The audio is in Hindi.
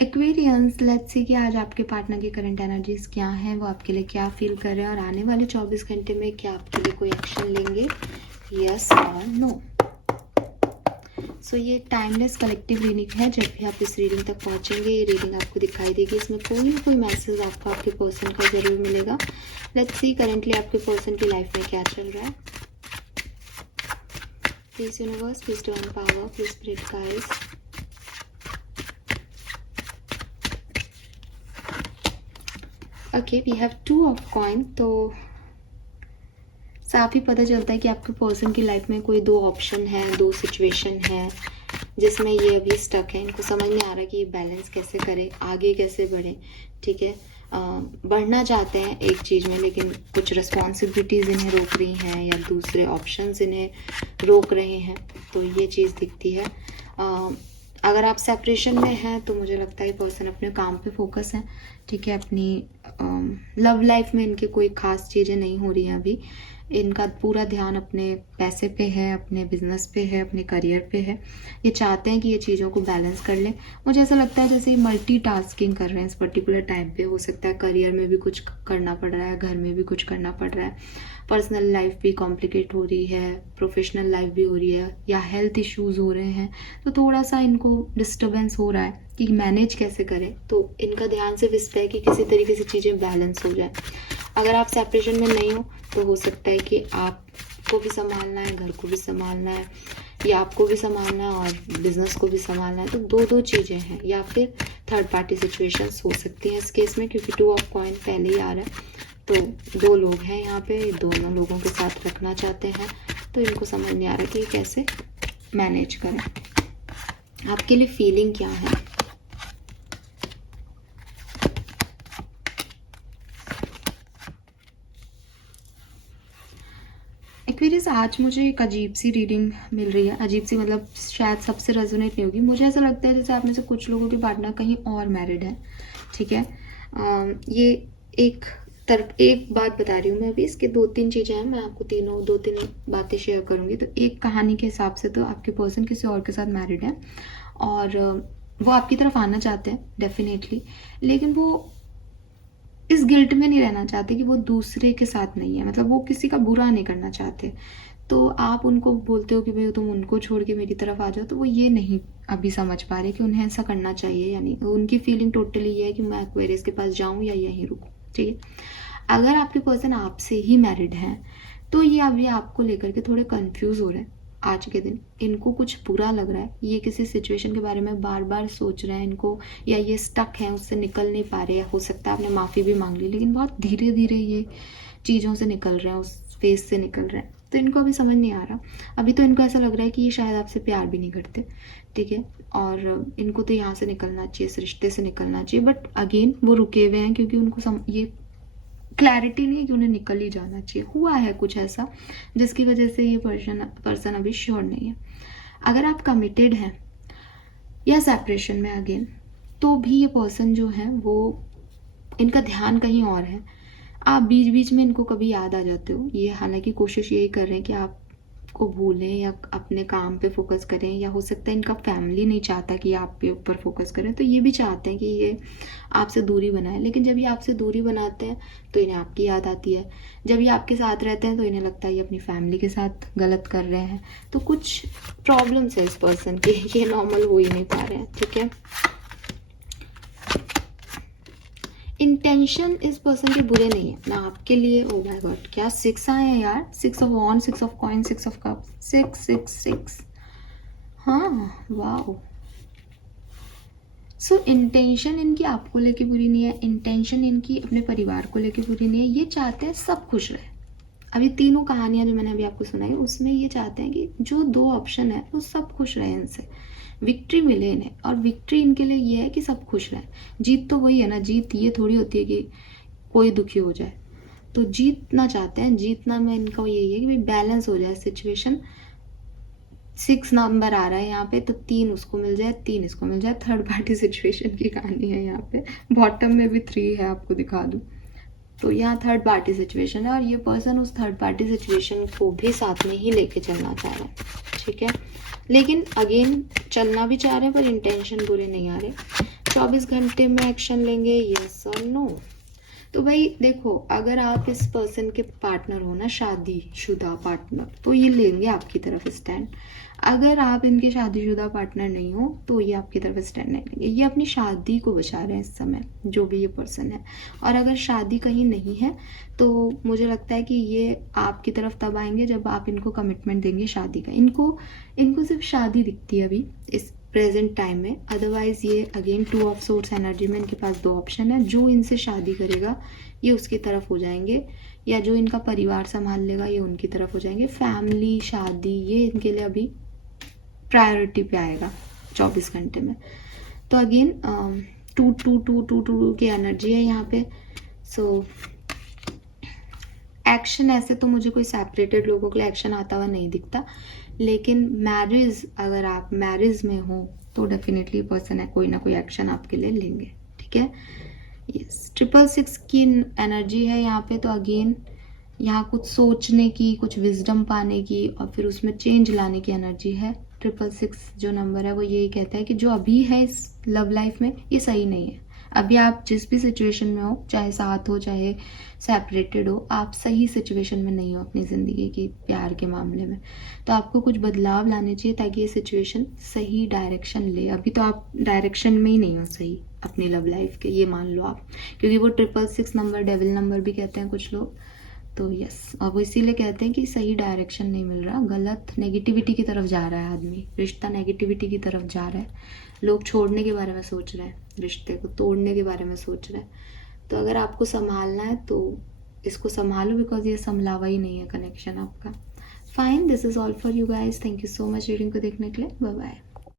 एक्वेरियंस, लेट्स सी कि आज आपके पार्टनर की करंट एनर्जीज क्या हैं, वो आपके लिए क्या फील कर रहे हैं और आने वाले 24 घंटे में क्या आपके लिए कोई एक्शन लेंगे, यस और नो। सो ये टाइमलेस कलेक्टिव रीडिंग है। जब भी आप इस रीडिंग तक पहुंचेंगे ये रीडिंग आपको दिखाई देगी, इसमें कोई ना कोई मैसेज आपको आपके पर्सन का जरूर मिलेगा। लेट्स सी करंटली आपके पर्सन की लाइफ में क्या चल रहा है। Please universe, please divine power, please spirit guides. Okay, we have 2 of coin. तो साफ ही पता चलता है कि आपके पर्सन की लाइफ में कोई 2 ऑप्शन है, 2 सिचुएशन है जिसमें ये अभी स्टक है। इनको समझ नहीं आ रहा कि ये बैलेंस कैसे करें, आगे कैसे बढ़े। ठीक है, बढ़ना चाहते हैं एक चीज़ में लेकिन कुछ रिस्पॉन्सिबिलिटीज़ इन्हें रोक रही हैं या दूसरे ऑप्शंस इन्हें रोक रहे हैं, तो ये चीज़ दिखती है। अगर आप सेपरेशन में हैं तो मुझे लगता है पर्सन अपने काम पे फोकस है। ठीक है, अपनी लव लाइफ में इनके कोई ख़ास चीज़ें नहीं हो रही हैं अभी। इनका पूरा ध्यान अपने पैसे पे है, अपने बिजनेस पे है, अपने करियर पे है। ये चाहते हैं कि ये चीज़ों को बैलेंस कर लें। मुझे ऐसा लगता है जैसे ये मल्टीटास्किंग कर रहे हैं इस पर्टिकुलर टाइम पे। हो सकता है करियर में भी कुछ करना पड़ रहा है, घर में भी कुछ करना पड़ रहा है, पर्सनल लाइफ भी कॉम्प्लिकेट हो रही है, प्रोफेशनल लाइफ भी हो रही है, या हेल्थ इश्यूज़ हो रहे हैं। तो थोड़ा सा इनको डिस्टर्बेंस हो रहा है कि मैनेज कैसे करें। तो इनका ध्यान सिर्फ इस पर है कि किसी तरीके से चीज़ें बैलेंस हो जाए। अगर आप सेपरेशन में नहीं हो तो हो सकता है कि आपको भी संभालना है, घर को भी संभालना है, या आपको भी संभालना है और बिजनेस को भी संभालना है। तो 2 चीज़ें हैं, या फिर थर्ड पार्टी सिचुएशंस हो सकती हैं इस केस में, क्योंकि 2 ऑफ कॉइन पहले ही आ रहा है। तो 2 लोग हैं यहाँ पे, दोनों लोगों के साथ रखना चाहते हैं, तो इनको समझ नहीं आ रहा कि कैसे मैनेज करें। आपके लिए फीलिंग क्या है? एक्वेरियस, आज मुझे एक अजीब सी रीडिंग मिल रही है। अजीब सी मतलब शायद सबसे रेजोनेट नहीं होगी। मुझे ऐसा लगता है जैसे आप में से कुछ लोगों के पार्टनर कहीं और मैरिड है। ठीक है, ये एक बात बता रही हूँ मैं अभी। इसके 2-3 चीज़ें हैं, मैं आपको 2-3 बातें शेयर करूँगी। तो एक कहानी के हिसाब से तो आपके पर्सन किसी और के साथ मैरिड है और वो आपकी तरफ आना चाहते हैं डेफिनेटली, लेकिन वो इस गिल्ट में नहीं रहना चाहते कि वो दूसरे के साथ नहीं है। मतलब वो किसी का बुरा नहीं करना चाहते। तो आप उनको बोलते हो कि भाई तुम उनको छोड़ के मेरी तरफ आ जाओ, तो वो ये नहीं अभी समझ पा रहे कि उन्हें ऐसा करना चाहिए या नहीं। उनकी फीलिंग टोटली ये है कि मैं एक्वेरियस के पास जाऊँ या यहीं रुकूँ। ठीक है, अगर आपके पर्सन आपसे ही मैरिड हैं तो ये अभी आपको लेकर के थोड़े कंफ्यूज हो रहे हैं। आज के दिन इनको कुछ बुरा लग रहा है, ये किसी सिचुएशन के बारे में बार बार सोच रहे हैं इनको, या ये स्टक हैं, उससे निकल नहीं पा रहे हैं। हो सकता है आपने माफ़ी भी मांग ली, लेकिन बहुत धीरे धीरे ये चीज़ों से निकल रहे हैं, उस फेज से निकल रहे हैं। तो इनको अभी समझ नहीं आ रहा। अभी तो इनको ऐसा लग रहा है कि ये शायद आपसे प्यार भी नहीं करते। ठीक है, और इनको तो यहाँ से निकलना चाहिए, इस रिश्ते से निकलना चाहिए। बट अगेन वो रुके हुए हैं क्योंकि उनको ये क्लैरिटी नहीं है कि उन्हें निकल ही जाना चाहिए। हुआ है कुछ ऐसा जिसकी वजह से ये पर्सन अभी श्योर नहीं है। अगर आप कमिटेड हैं या सेपरेशन में अगेन, तो भी ये पर्सन जो है वो, इनका ध्यान कहीं और है। आप बीच बीच में इनको कभी याद आ जाते हो। ये हालांकि कोशिश यही कर रहे हैं कि आपको भूलें या अपने काम पे फोकस करें, या हो सकता है इनका फैमिली नहीं चाहता कि आप पे ऊपर फोकस करें, तो ये भी चाहते हैं कि ये आपसे दूरी बनाए। लेकिन जब ये आपसे दूरी बनाते हैं तो इन्हें आपकी याद आती है। जब ये आपके साथ रहते हैं तो इन्हें लगता है ये अपनी फैमिली के साथ गलत कर रहे हैं। तो कुछ प्रॉब्लम्स है इस पर्सन की, ये नॉर्मल हो ही नहीं पा रहे हैं। ठीक है, इंटेंशन इस पर्सन के बुरे नहीं है ना आपके लिए। ओ माय गॉड, क्या 6 आए हैं यार, 6 of wand, 6 of coin, 6 of cup, 666। हाँ, वाओ। सो इंटेंशन इनकी आपको लेके बुरी नहीं है, इंटेंशन इनकी अपने परिवार को लेके बुरी नहीं है। ये चाहते हैं सब खुश रहे। अभी तीनों कहानियां जो मैंने अभी आपको सुनाई उसमें ये चाहते हैं कि जो 2 ऑप्शन है वो सब खुश रहे, इनसे विक्ट्री मिले इन्हें। और विक्ट्री इनके लिए ये है कि सब खुश रहे। जीत तो वही है ना, जीत ये थोड़ी होती है कि कोई दुखी हो जाए। तो जीतना चाहते हैं। जीतना में इनका यही है कि भाई बैलेंस हो जाए सिचुएशन। 6 नंबर आ रहा है यहाँ पे, तो 3 उसको मिल जाए, 3 इसको मिल जाए। थर्ड पार्टी सिचुएशन की कहानी है यहाँ पे। बॉटम में भी 3 है, आपको दिखा दूँ तो यहाँ थर्ड पार्टी सिचुएशन है, और ये पर्सन उस थर्ड पार्टी सिचुएशन को भी साथ में ही लेके चलना चाह रहे हैं। ठीक है, लेकिन अगेन चलना भी चाह रहे हैं पर इंटेंशन बुरे नहीं आ रहे। 24 घंटे में एक्शन लेंगे, यस और नो? तो भाई देखो, अगर आप इस पर्सन के पार्टनर हो ना, शादीशुदा पार्टनर, तो ये लेंगे आपकी तरफ स्टैंड। अगर आप इनके शादीशुदा पार्टनर नहीं हो तो ये आपकी तरफ स्टैंड नहीं लेंगे। ये अपनी शादी को बचा रहे हैं इस समय, जो भी ये पर्सन है। और अगर शादी कहीं नहीं है तो मुझे लगता है कि ये आपकी तरफ तब आएंगे जब आप इनको कमिटमेंट देंगे शादी का। इनको सिर्फ शादी दिखती है अभी इस प्रेजेंट टाइम में। अदरवाइज ये अगेन 2 ऑफ सोर्ड्स एनर्जी में इनके पास 2 ऑप्शन है। जो इनसे शादी करेगा ये उसकी तरफ हो जाएंगे, या जो इनका परिवार संभाल लेगा ये उनकी तरफ हो जाएंगे। फैमिली, शादी, ये इनके लिए अभी प्रायोरिटी पे आएगा 24 घंटे में। तो अगेन 2 की एनर्जी है यहाँ पे। सो एक्शन ऐसे तो मुझे कोई सेपरेटेड लोगों के लिए एक्शन आता हुआ नहीं दिखता, लेकिन मैरिज, अगर आप मैरिज में हो तो डेफिनेटली पर्सन है कोई ना कोई एक्शन आपके लिए लेंगे, ठीक है। यस, 666 की एनर्जी है यहाँ पे। तो अगेन यहाँ कुछ सोचने की, कुछ विजडम पाने की और फिर उसमें चेंज लाने की एनर्जी है। 666 जो नंबर है वो यही कहता है कि जो अभी है इस लव लाइफ में ये सही नहीं है। अभी आप जिस भी सिचुएशन में हो, चाहे साथ हो चाहे सेपरेटेड हो, आप सही सिचुएशन में नहीं हो अपनी ज़िंदगी की प्यार के मामले में। तो आपको कुछ बदलाव लाने चाहिए ताकि ये सिचुएशन सही डायरेक्शन ले। अभी तो आप डायरेक्शन में ही नहीं हो सही अपनी लव लाइफ के, ये मान लो आप, क्योंकि वो 666 नंबर डेविल नंबर भी कहते हैं कुछ लोग। तो यस, और वो इसीलिए कहते हैं कि सही डायरेक्शन नहीं मिल रहा, गलत नेगेटिविटी की तरफ जा रहा है आदमी, रिश्ता नेगेटिविटी की तरफ जा रहा है। लोग छोड़ने के बारे में सोच रहे हैं, रिश्ते को तोड़ने के बारे में सोच रहे हैं। तो अगर आपको संभालना है तो इसको संभालो, बिकॉज ये संभलावा ही नहीं है कनेक्शन आपका। Fine, this is all for you guys. Thank you so much reading को देखने के लिए। Bye bye.